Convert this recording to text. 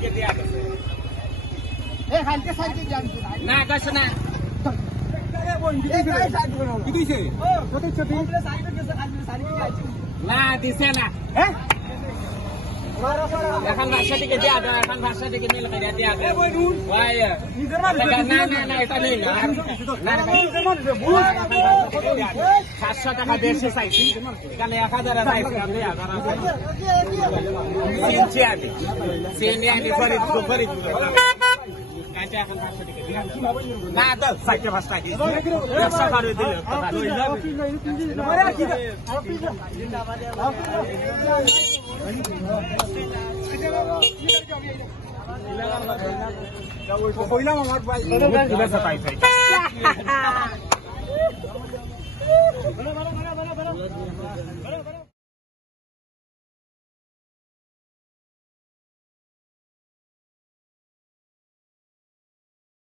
টিকে দেয়া গেছে এই হালকা সাইডে যান না গাছ না কি দিছে কত ছবি সাইডে গেছে খালি সাইডে যাইছে না দিছে না হ্যাঁ এখন ভাষা থেকে দেয়া দাও এখন ভাষা থেকে মিল করে দেয়া দাও ভাই নিজের মানুষ না না না এটা নেই না না নিজের মানুষ ভুল 700 টাকা বেশি চাইছি এখানে 1000 চাইছি দেয়া দাও সিনচি আমি সিনি আমি করে কাঁচা এখন 500 টাকা না দাও সাইতে ভাষা কি ব্যবসা করে দিলে কইলাম আমার ভাই ব্যবসা পাইছে বলো